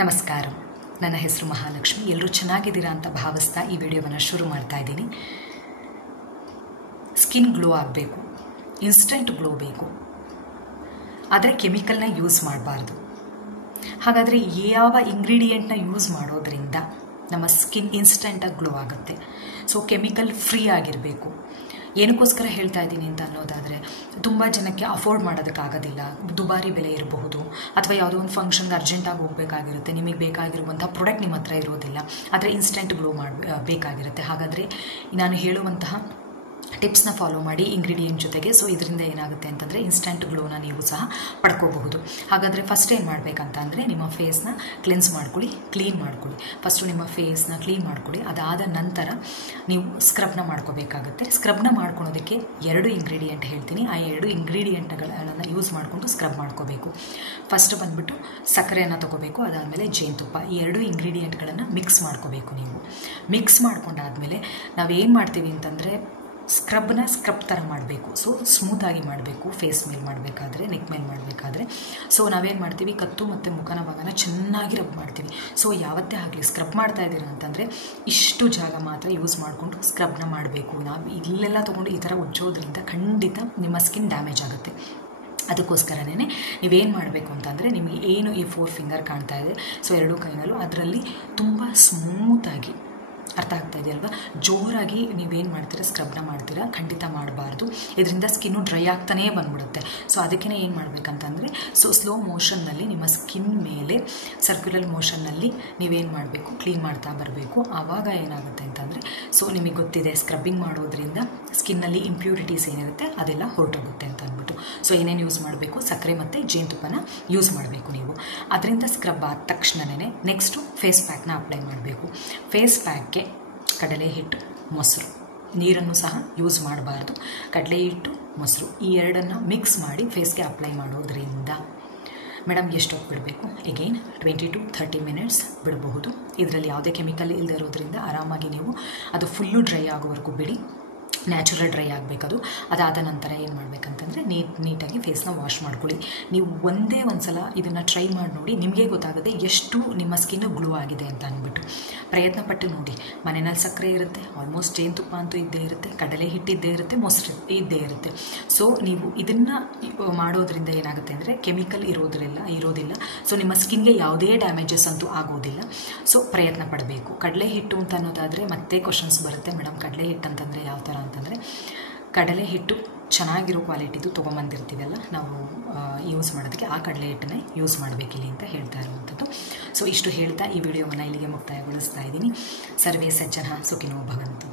ನಮಸ್ಕಾರ. ನನ್ನ ಹೆಸರು ಮಹಾಲಕ್ಷ್ಮಿ. ಎಲ್ಲರೂ ಚೆನ್ನಾಗಿದ್ದೀರಾ ಅಂತ ಭಾವಿಸ್ತಾ ಈ ವಿಡಿಯೋವನ್ನು ಶುರು ಮಾಡ್ತಾ ಇದ್ದೀನಿ. ಸ್ಕಿನ್ ಗ್ಲೋ ಆಗಬೇಕು, ಇನ್ಸ್ಟೆಂಟ್ ಗ್ಲೋ ಬೇಕು, ಆದರೆ ಕೆಮಿಕಲ್ನ ಯೂಸ್ ಮಾಡಬಾರ್ದು. ಹಾಗಾದರೆ ಯಾವ ಇಂಗ್ರೀಡಿಯೆಂಟ್ನ ಯೂಸ್ ಮಾಡೋದ್ರಿಂದ ನಮ್ಮ ಸ್ಕಿನ್ ಇನ್ಸ್ಟೆಂಟಾಗಿ ಗ್ಲೋ ಆಗುತ್ತೆ? ಸೊ ಕೆಮಿಕಲ್ ಫ್ರೀ ಆಗಿರಬೇಕು. ಏನಕ್ಕೋಸ್ಕರ ಹೇಳ್ತಾ ಇದ್ದೀನಿ ಅಂತ ಅನ್ನೋದಾದರೆ, ತುಂಬ ಜನಕ್ಕೆ ಅಫೋರ್ಡ್ ಮಾಡೋದಕ್ಕಾಗೋದಿಲ್ಲ, ದುಬಾರಿ ಬೆಲೆ ಇರಬಹುದು, ಅಥವಾ ಯಾವುದೋ ಒಂದು ಫಂಕ್ಷನ್ಗೆ ಅರ್ಜೆಂಟಾಗಿ ಹೋಗಬೇಕಾಗಿರುತ್ತೆ, ನಿಮಗೆ ಬೇಕಾಗಿರುವಂಥ ಪ್ರಾಡಕ್ಟ್ ನಿಮ್ಮ ಹತ್ರ ಇರೋದಿಲ್ಲ, ಆದರೆ ಇನ್ಸ್ಟೆಂಟ್ ಗ್ಲೋ ಬೇಕಾಗಿರುತ್ತೆ. ಹಾಗಾದರೆ ನಾನು ಹೇಳುವಂತಹ ಟಿಪ್ಸ್ನ ಫಾಲೋ ಮಾಡಿ ಇಂಗ್ರೀಡಿಯೆಂಟ್ ಜೊತೆಗೆ. ಸೊ ಇದರಿಂದ ಏನಾಗುತ್ತೆ ಅಂತಂದರೆ ಇನ್ಸ್ಟೆಂಟ್ ಗ್ಲೋನ ನೀವು ಸಹ ಪಡ್ಕೋಬಹುದು. ಹಾಗಾದರೆ ಫಸ್ಟ್ ಏನು ಮಾಡಬೇಕಂತ ಅಂದರೆ, ನಿಮ್ಮ ಫೇಸ್ನ ಕ್ಲೆನ್ಸ್ ಮಾಡ್ಕೊಳ್ಳಿ, ಕ್ಲೀನ್ ಮಾಡ್ಕೊಳ್ಳಿ. ಫಸ್ಟು ನಿಮ್ಮ ಫೇಸ್ನ ಕ್ಲೀನ್ ಮಾಡ್ಕೊಳ್ಳಿ. ಅದಾದ ನಂತರ ನೀವು ಸ್ಕ್ರಬ್ನ ಮಾಡ್ಕೋಬೇಕಾಗುತ್ತೆ. ಸ್ಕ್ರಬ್ನ ಮಾಡ್ಕೊಳೋದಕ್ಕೆ 2 ಇಂಗ್ರೀಡಿಯೆಂಟ್ ಹೇಳ್ತೀನಿ. ಆ 2 ಇಂಗ್ರೀಡಿಯೆಂಟ್ಗಳನ್ನು ಯೂಸ್ ಮಾಡಿಕೊಂಡು ಸ್ಕ್ರಬ್ ಮಾಡ್ಕೋಬೇಕು. ಫಸ್ಟ್ ಬಂದುಬಿಟ್ಟು ಸಕ್ಕರೆಯನ್ನು ತೊಗೋಬೇಕು, ಅದಾದಮೇಲೆ ಜೇನುತುಪ್ಪ. ಈ 2 ಇಂಗ್ರೀಡಿಯೆಂಟ್ಗಳನ್ನು ಮಿಕ್ಸ್ ಮಾಡ್ಕೋಬೇಕು. ನೀವು ಮಿಕ್ಸ್ ಮಾಡ್ಕೊಂಡಾದಮೇಲೆ ನಾವೇನು ಮಾಡ್ತೀವಿ ಅಂತಂದರೆ, ಸ್ಕ್ರಬ್ ಥರ ಮಾಡಬೇಕು. ಸೊ ಸ್ಮೂತಾಗಿ ಮಾಡಬೇಕು. ಫೇಸ್ ಮೇಲೆ ಮಾಡಬೇಕಾದ್ರೆ, ನೆಕ್ ಮೇಲೆ ಮಾಡಬೇಕಾದ್ರೆ. ಸೊ ನಾವೇನು ಮಾಡ್ತೀವಿ, ಕತ್ತು ಮತ್ತು ಮುಖನ ಭಾಗನ ಚೆನ್ನಾಗಿ ರಬ್ ಮಾಡ್ತೀವಿ. ಸೊ ಯಾವತ್ತೇ ಆಗಲಿ ಸ್ಕ್ರಬ್ ಮಾಡ್ತಾ ಇದ್ದೀರಾ ಅಂತಂದರೆ ಇಷ್ಟು ಜಾಗ ಮಾತ್ರ ಯೂಸ್ ಮಾಡಿಕೊಂಡು ಸ್ಕ್ರಬ್ನ ಮಾಡಬೇಕು. ನಾವು ಇಲ್ಲೆಲ್ಲ ತೊಗೊಂಡು ಈ ಥರ ಉಜ್ಜೋದ್ರಿಂದ ಖಂಡಿತ ನಿಮ್ಮ ಸ್ಕಿನ್ ಡ್ಯಾಮೇಜ್ ಆಗುತ್ತೆ. ಅದಕ್ಕೋಸ್ಕರನೇ ನೀವೇನು ಮಾಡಬೇಕು ಅಂತಂದರೆ, ನಿಮಗೆ ಏನು ಈ 4 ಫಿಂಗರ್ ಕಾಣ್ತಾ ಇದೆ, ಸೊ 2 ಕೈನಲ್ಲೂ ಅದರಲ್ಲಿ ತುಂಬ ಸ್ಮೂತಾಗಿ, ಅರ್ಥ ಆಗ್ತಾ ಇದೆಯಲ್ವಾ, ಜೋರಾಗಿ ನೀವೇನು ಮಾಡ್ತೀರಾ, ಸ್ಕ್ರಬ್ನ ಮಾಡ್ತೀರಾ. ಖಂಡಿತ ಮಾಡಬಾರ್ದು. ಇದರಿಂದ ಸ್ಕಿನ್ನು ಡ್ರೈ ಆಗ್ತಾನೇ ಬಂದ್ಬಿಡುತ್ತೆ. ಸೊ ಅದಕ್ಕೆ ಏನು ಮಾಡಬೇಕಂತಂದರೆ, ಸೊ ಸ್ಲೋ ಮೋಷನ್ನಲ್ಲಿ ನಿಮ್ಮ ಸ್ಕಿನ್ ಮೇಲೆ ಸರ್ಕ್ಯುಲರ್ ಮೋಷನ್ನಲ್ಲಿ ನೀವೇನು ಮಾಡಬೇಕು, ಕ್ಲೀನ್ ಮಾಡ್ತಾ ಬರಬೇಕು. ಆವಾಗ ಏನಾಗುತ್ತೆ ಅಂತಂದರೆ, ಸೊ ನಿಮಗೆ ಗೊತ್ತಿದೆ ಸ್ಕ್ರಬ್ಬಿಂಗ್ ಮಾಡೋದ್ರಿಂದ ಸ್ಕಿನ್ನಲ್ಲಿ ಇಂಪ್ಯೂರಿಟೀಸ್ ಏನಿರುತ್ತೆ ಅದೆಲ್ಲ ಹೊರಟೋಗುತ್ತೆ ಅಂತ ಅಂದ್ಬಿಟ್ಟು. ಸೊ ಏನೇನು ಯೂಸ್ ಮಾಡಬೇಕು, ಸಕ್ಕರೆ ಮತ್ತು ಜೇನುತುಪ್ಪನ ಯೂಸ್ ಮಾಡಬೇಕು ನೀವು. ಅದರಿಂದ ಸ್ಕ್ರಬ್ ಆದ ತಕ್ಷಣವೇ ನೆಕ್ಸ್ಟು ಫೇಸ್ ಪ್ಯಾಕ್ನ ಅಪ್ಲೈ ಮಾಡಬೇಕು. ಫೇಸ್ ಪ್ಯಾಕ್ಗೆ ಕಡಲೆ ಹಿಟ್ಟು, ಮೊಸರು, ನೀರನ್ನು ಸಹ ಯೂಸ್ ಮಾಡಬಾರ್ದು. ಕಡಲೆ ಹಿಟ್ಟು, ಮೊಸರು ಈ 2 ಮಿಕ್ಸ್ ಮಾಡಿ ಫೇಸ್ಗೆ ಅಪ್ಲೈ ಮಾಡೋದ್ರಿಂದ ಮೇಡಮ್ ಎಷ್ಟೊತ್ತು ಬಿಡಬೇಕು? ಎಗೈನ್ 20 to 30 ಮಿನಿಟ್ಸ್ ಬಿಡಬಹುದು. ಇದರಲ್ಲಿ ಯಾವುದೇ ಕೆಮಿಕಲ್ ಇಲ್ಲದೆ ಇರೋದ್ರಿಂದ ಆರಾಮಾಗಿ ನೀವು ಅದು ಫುಲ್ಲು ಡ್ರೈ ಆಗೋವರೆಗೂ ಬಿಡಿ. ನ್ಯಾಚುರಲ್ ಡ್ರೈ ಆಗಬೇಕದು. ಅದಾದ ನಂತರ ಏನು ಮಾಡಬೇಕಂತಂದರೆ, ನೀಟಾಗಿ ಫೇಸ್ನ ವಾಶ್ ಮಾಡ್ಕೊಳ್ಳಿ. ನೀವು ಒಂದೇ ಒಂದು ಸಲ ಇದನ್ನು ಟ್ರೈ ಮಾಡಿ ನೋಡಿ, ನಿಮಗೆ ಗೊತ್ತಾಗುತ್ತೆ ಎಷ್ಟು ನಿಮ್ಮ ಸ್ಕಿನ್ನು ಗ್ಲೋ ಆಗಿದೆ ಅಂತ ಅಂದ್ಬಿಟ್ಟು. ಪ್ರಯತ್ನ ಪಟ್ಟು ನೋಡಿ. ಮನೆಯಲ್ಲಿ ಸಕ್ಕರೆ ಇರುತ್ತೆ, ಆಲ್ಮೋಸ್ಟ್ ಜೇನುತುಪ್ಪ ಅಂತೂ ಇದ್ದೇ ಇರುತ್ತೆ, ಕಡಲೆ ಹಿಟ್ಟಿದ್ದೇ ಇರುತ್ತೆ, ಮೊಸರು ಇದ್ದೇ ಇರುತ್ತೆ. ಸೊ ನೀವು ಇದನ್ನು ಮಾಡೋದ್ರಿಂದ ಏನಾಗುತ್ತೆ ಅಂದರೆ, ಕೆಮಿಕಲ್ ಇರೋದಿಲ್ಲ. ಸೊ ನಿಮ್ಮ ಸ್ಕಿನ್ಗೆ ಯಾವುದೇ ಡ್ಯಾಮೇಜಸ್ ಅಂತೂ ಆಗೋದಿಲ್ಲ. ಸೊ ಪ್ರಯತ್ನ ಪಡಬೇಕು. ಕಡಲೆ ಹಿಟ್ಟು ಅಂತ ಅನ್ನೋದಾದರೆ ಮತ್ತೆ ಕ್ವಶನ್ಸ್ ಬರುತ್ತೆ, ಮೇಡಮ್ ಕಡಲೆ ಹಿಟ್ಟು ಅಂತಂದರೆ ಯಾವ ಥರ ಅಂತಂದರೆ, ಕಡಲೆ ಹಿಟ್ಟು ಚೆನ್ನಾಗಿರೋ ಕ್ವಾಲಿಟಿದು ತೊಗೊಂಬಂದಿರ್ತೀವಲ್ಲ ನಾವು ಯೂಸ್ ಮಾಡೋದಕ್ಕೆ, ಆ ಕಡಲೆ ಹಿಟ್ಟನ್ನೇ ಯೂಸ್ ಮಾಡಬೇಕಿಲ್ಲಿ ಅಂತ ಹೇಳ್ತಾ ಇರುವಂಥದ್ದು. ಸೊ ಇಷ್ಟು ಹೇಳ್ತಾ ಈ ವಿಡಿಯೋವನ್ನು ಇಲ್ಲಿಗೆ ಮುಕ್ತಾಯಗೊಳಿಸ್ತಾ ಇದ್ದೀನಿ. ಸರ್ವೇ ಸಜ್ಜನಃ ಸುಖಿನೋ ಭವಂತು.